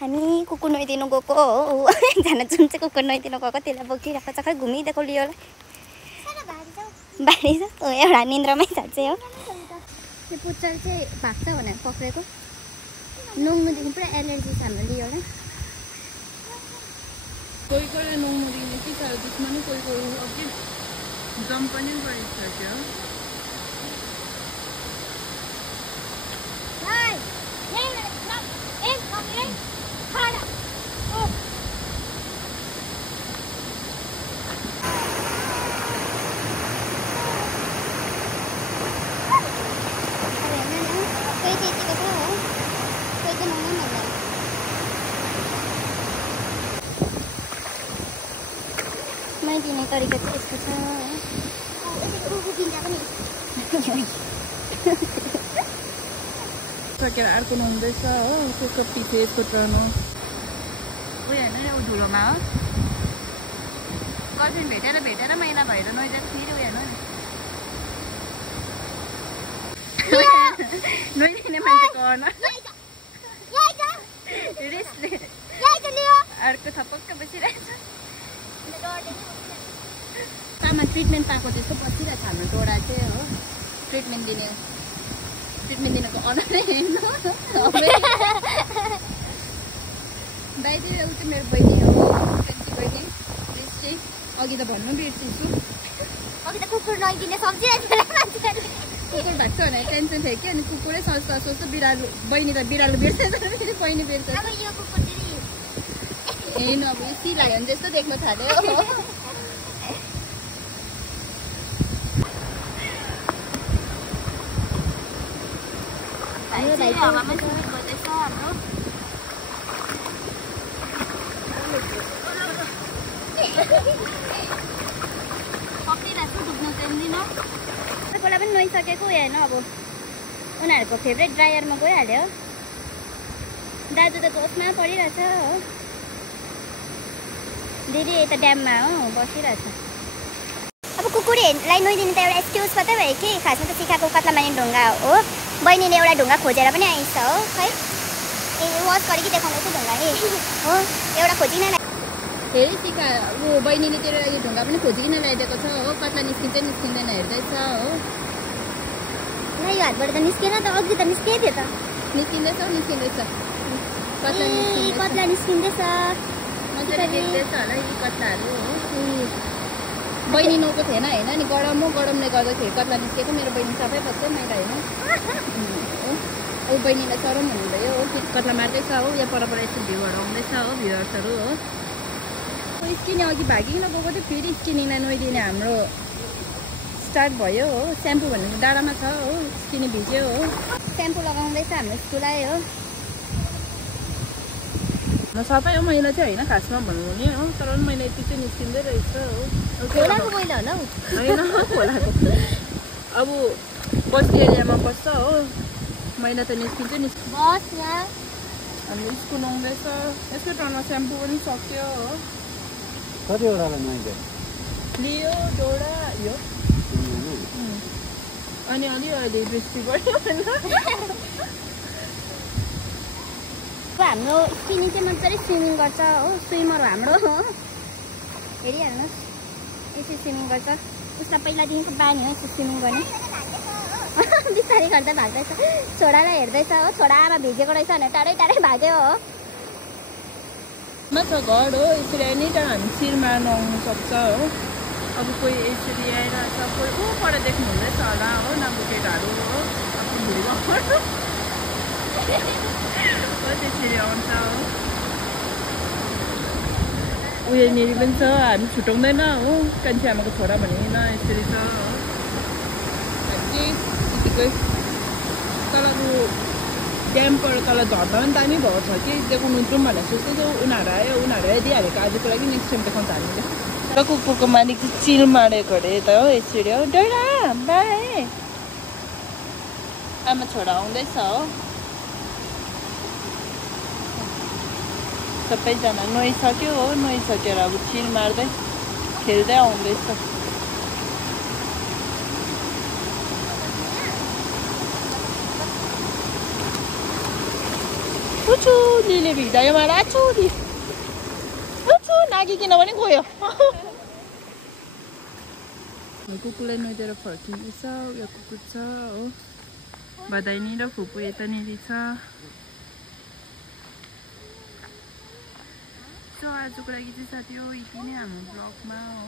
हामी कुकुर नुहाइदिनु गएको हो एकजना जुन चाहिँ कुकुर नुहाइदिनु गएको त्यसलाई बोकिरहेको छ खै घुमिदिएको लियोलाई बारी छ एउटा निन्द्रामै छ चाहिँ हो त्यो पुच्छर चाहिँ भाग्छ भनेर पक्रेको नुहाउनुदेखि पुरा एलर्जी छ हाम्रो लियोलाई कोही कोही नुहाउनुदेखि के साह्रो दुश्मनी कोही कोही अघि जम पनि गरिसक्यो दिने तरिका चाहिँ यस्तो छ सकेर अर्को नुहाउँदैछ हो त्यसको पछि यस्तो टर्नु उयो होइन ऊ धुलोमा हो गर्लफ्रेन्ड भेटेर महिना भएर नुहाइदिएर फेरि उयो होइन नुहाइदिने मान्छेको रिसले अर्को थपक्क बसिरहेछ सामान ट्रिटमेन्ट पाएको जस्तो बसिरहेछ हाम्रो डोरा चाहिँ हो ट्रिटमेन्ट दिनेको अनरै हेर्नु बाहिर ऊ चाहिँ मेरो बहिनी हो फ्रेन्डकी बहिनी रिस चाहिँ अघि त भन्नु बिर्सिन्छु अघि त कुकुर नुहाइदिने सम्झिरहेको कुकुर भएको छ भने टेन्सन थियो कि अनि कुकुरै सोच्दा बिरालो बहिनी त बिरालो बिर्सेछ फेरि बहिनी बिर्सेछ हेर्नु अब सी लायन जस्तो देख्न थाल्यो हावामा सुट गर्दैछ हाम्रो पक्रिरहेको डुब्न चाहँदिन कसैलाई पनि नुहाइसकेको होइन अब उनीहरूको फेभरेट ड्रायरमा गइहाल्यो दाजु त कोसमा परिरहेछ हो दिदी यता ड्याममा हो बसिरहेछ अब कुकुरहरूलाई नुहाइदिनु त एउटा एक्सक्युज मात्रै भयो कि खासमा त सिकाएको कत्ला माने ढुङ्गा हो बहिनीले एउटा ढुङ्गा खोजेर पनि आइन्छ हो खै ए वास गरिकन देखाउँदैछ ढुङ्गा ए हो एउटा खोजिन धेरै सिका ऊ बहिनीले तेरो लागि ढुङ्गा पनि खोजिकन ल्याइदिएको छ हो कत्ला निस्किन्छ निस्किँदैन हेर्दैछ हो ल यो हातबाट त निस्केन त अघि त निस्केको थियो त निस्किँदैछ कत्ला निस्किँदैछ मजाले देख्दैछ होला यी कत्लाहरू हो बहिनी नुहाएको थिएन होइन नि गरमले गर्दाखेरि कत्ला निस्केको मेरो बहिनी सबै बस्छ मैला होइन ऊ बहिनीलाई चरम हुनुभयो हो कत्ला मार्दैछ हो यहाँ परपर यस्तो भ्यूहरू आउँदैछ हो भ्युवर्सहरू हो स्किनी अघि भागिकन गएको थियो फेरि स्किनीलाई नुहाइदिने हाम्रो स्टार्ट भयो हो स्याम्पू भनेको डाँडामा छ हो स्किनी भिज्यो हो स्याम्पू लगाउँदैछ हाम्रो स्कुलै हो सबै हो मैला चाहिँ होइन खासमा भन्नु नि हो तर पनि मैला यति चाहिँ निस्किँदै रहेछ हो खोलाको मैला होला हौ होइन खोलाको अब बस्ती एरियामा बस्छ हो मैला त निस्किन्छ नि बस यहाँ हाम्रो स्कुल आउँदैछ यसको टर्नमा स्याम्पू पनि सक्यो हो कतिवटालाई नुहाइदियो लियो डोरा यो अनि अहिले दृष्टि बढ्यो होइन हाम्रो स्किनी चाहिँ मजाले स्विमिङ गर्छ हो स्विमर हाम्रो हो हेरिहाल्नुहोस् यसरी स्विमिङ गर्छ उसलाई पहिलादेखिको बानी हो यसो स्विमिङ गर्ने बिस्तारै गर्दै भाग्दैछ छोरालाई हेर्दैछ हो छोरामा भिजेको रहेछ भने टाढै भाग्यो हो छ घर हो यसरी एनी टाइम हामी शिरमा नुहाउनु सक्छ हो अब कोही यसरी आइरहेछ कोही ऊपर देख्नु हुँदैछ होला हो नभए केटाहरू हो अब भुलिँदा त्यसरी आउँछ हो उयोनिर पनि छ हामी छुट्याउँदैन हो कान्छी आमाको छोरा भनेन यसरी छ हो यतिकै तर अब ड्यामबाट तल झर्दा पनि दामी भएको छ कि देखाउनु जाउँ भनेर सोच्दै उनीहरू आयो उनीहरू आइदिइहालेको आजको लागि नेक्स्ट टाइम देखाउँछ हामीले र कुकुरको मालिक चिल मारेको अरे त हो यसरी हो डोरा बाई आमा छोरा आउँदैछ हो सबैजना नुहाइसक्यो हो नुहाइसकेर अब चिल मार्दै खेल्दै आउँदैछ अछु दिले भिडायो मार अछु दि अछु नागिकन पनि गयो कुकुरलाई नुहाइदिएर फर्किँदैछ यो कुकुर छ हो बधाइनी र फुपू यतानिर छ सो आजको लागि चाहिँ साथी हो यति नै हाम्रो ब्लगमा हो